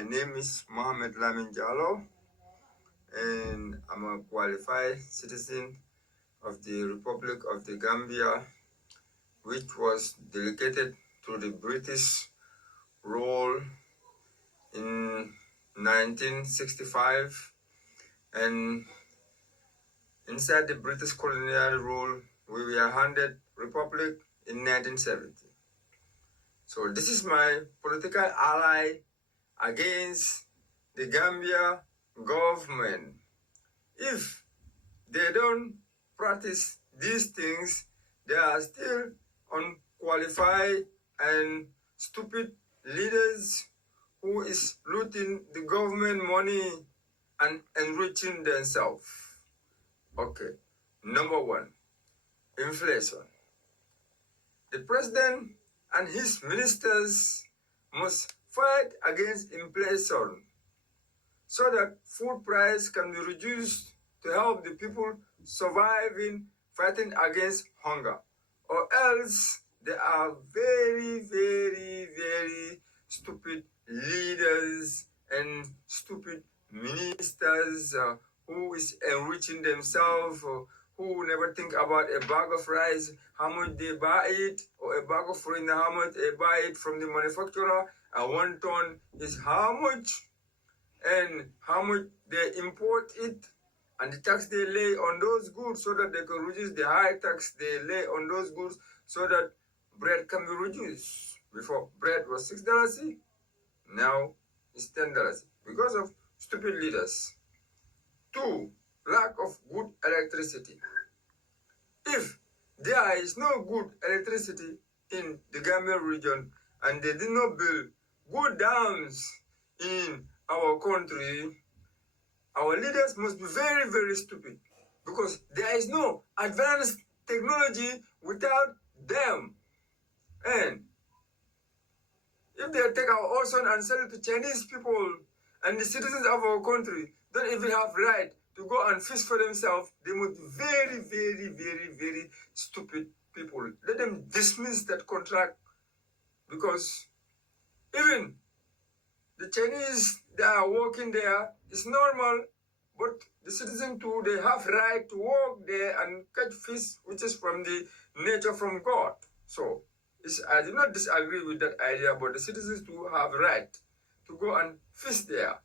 My name is Mohamed Lamin Jallo, and I'm a qualified citizen of the Republic of the Gambia, which was delegated to the British rule in 1965. And inside the British colonial rule, we were handed Republic in 1970. So this is my political ally against the Gambia government. If they don't practice these things, they are still unqualified and stupid leaders who is looting the government money and enriching themselves. Okay, number one, inflation. The president and his ministers must fight against inflation so that food price can be reduced to help the people surviving fighting against hunger. Or else they are very, very, very stupid leaders and stupid ministers who is enriching themselves, who never think about a bag of rice, how much they buy it, or a bag of foreign, how much they buy it from the manufacturer, and 1 ton is how much, and how much they import it, and the tax they lay on those goods so that they can reduce the high tax they lay on those goods so that bread can be reduced. Before, bread was $6, now it's $10 because of stupid leaders. 2, lack of good electricity. If there is no good electricity in the Gambia region and they did not build good dams in our country, our leaders must be very, very stupid because there is no advanced technology without them. And if they take our ocean and sell it to Chinese people and the citizens of our country don't even have right to go and fish for themselves, they must be very, very, very, very stupid people. Let them dismiss that contract because even the Chinese that are working there is normal, but the citizens too, they have right to work there and catch fish, which is from the nature from God. So I do not disagree with that idea, but the citizens too have right to go and fish there.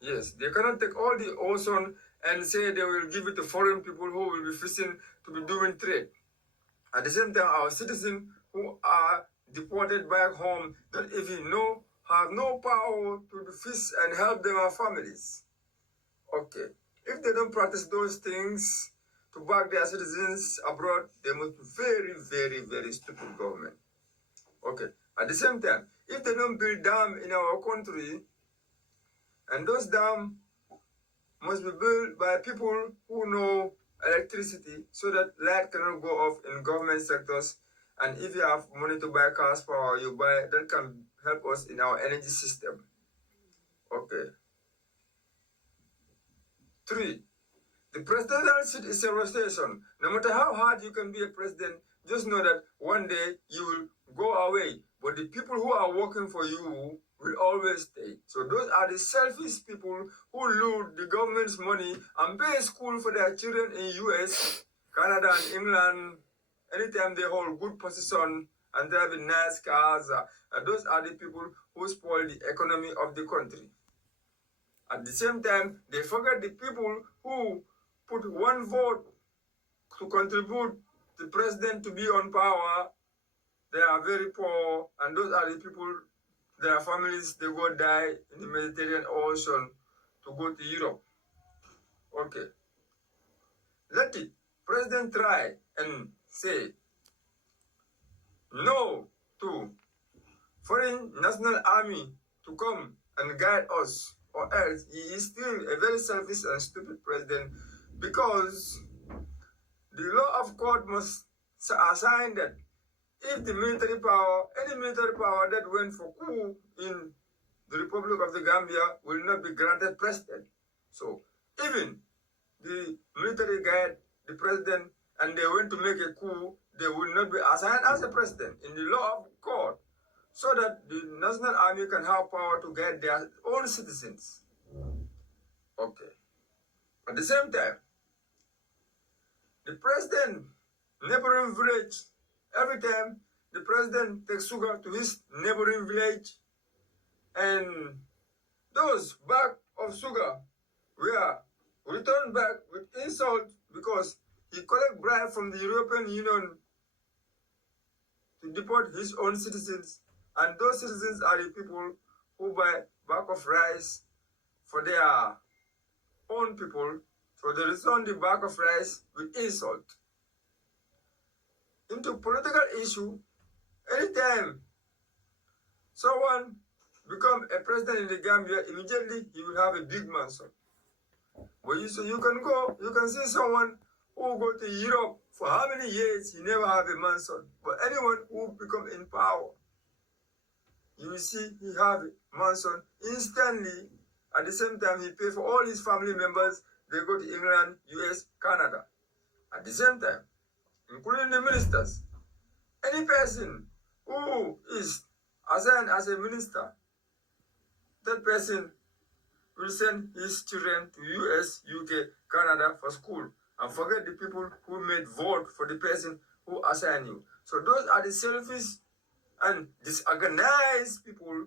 Yes, they cannot take all the ocean and say they will give it to foreign people who will be fishing to be doing trade. At the same time, our citizens who are deported back home don't even know, have no power to fish and help their families. Okay, if they don't practice those things to back their citizens abroad, they must be very, very, very stupid government. Okay, at the same time, if they don't build dam in our country, and those dams must be built by people who know electricity so that light cannot go off in government sectors. And if you have money to buy cars power, you buy that can help us in our energy system. Okay. 3, the presidential seat is a rotation. No matter how hard you can be a president, just know that one day you will go away. But the people who are working for you will always stay. So those are the selfish people who loot the government's money and pay school for their children in US, Canada, and England. Anytime they hold good position and driving nice cars, those are the people who spoil the economy of the country. At the same time, they forget the people who put 1 vote to contribute the president to be on power. They are very poor, and those are the people, their families, they go die in the Mediterranean Ocean to go to Europe. Okay. Let the president try and say no to foreign national army to come and guide us, or else he is still a very selfish and stupid president, because the law of God must assign that if the military power, any military power that went for coup in the Republic of the Gambia will not be granted president. So even the military guide the president and they went to make a coup, they will not be assigned as a president in the law of God. so that the National Army can have power to guide their own citizens. Okay. At the same time, the president, neighboring village, every time the president takes sugar to his neighboring village, and those bags of sugar were returned back with insult because he collect bribe from the European Union to deport his own citizens, and those citizens are the people who buy bag of rice for their own people, so they return the bag of rice with insult. Into political issue, anytime someone become a president in the Gambia, immediately he will have a big mansion. But you can see someone who go to Europe for how many years, he never have a mansion. But anyone who become in power, you will see he have a mansion instantly. At the same time, he pay for all his family members. They go to England, US, Canada. At the same time, including the ministers. Any person who is assigned as a minister, that person will send his children to US, UK, Canada for school, and forget the people who made vote for the person who assigned you. So those are the selfish and disorganized people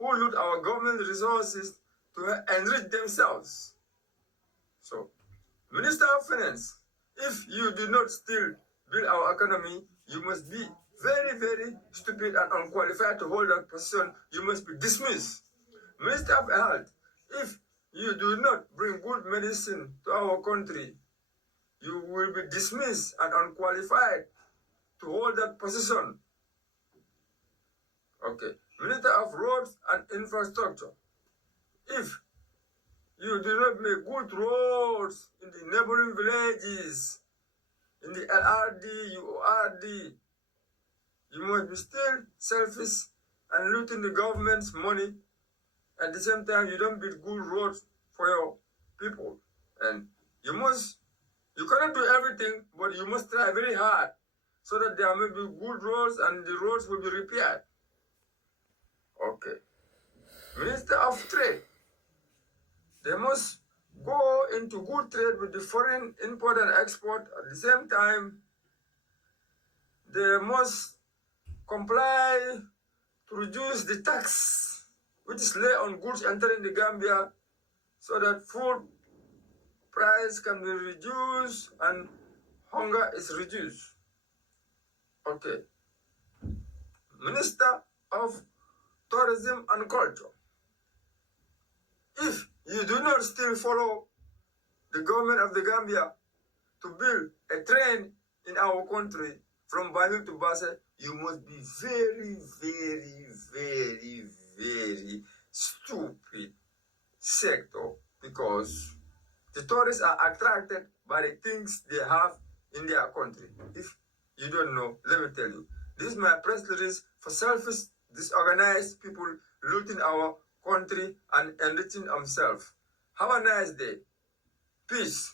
who loot our government resources to enrich themselves. So, Minister of Finance, if you do not still build our economy, you must be very, very stupid and unqualified to hold that position. You must be dismissed. Minister of Health, if you do not bring good medicine to our country, you will be dismissed and unqualified to hold that position. Okay. Minister of Roads and Infrastructure, if you do not make good roads in the neighboring villages, in the LRD, URD, you must be still selfish and looting the government's money. At the same time, you don't build good roads for your people. And you cannot do everything, but you must try very hard so that there may be good roads and the roads will be repaired. Okay. Minister of Trade, they must go into good trade with the foreign import and export. At the same time, they must comply to reduce the tax which is laid on goods entering the Gambia so that food price can be reduced and hunger is reduced. Okay. Minister of Tourism and Culture, if you do not still follow the government of the Gambia to build a train in our country from Banjul to Basse, you must be very, very, very, very stupid sector, because the tourists are attracted by the things they have in their country. If you don't know, let me tell you. This is my press release for selfish, disorganized people looting our country and enriching themselves. Have a nice day. Peace.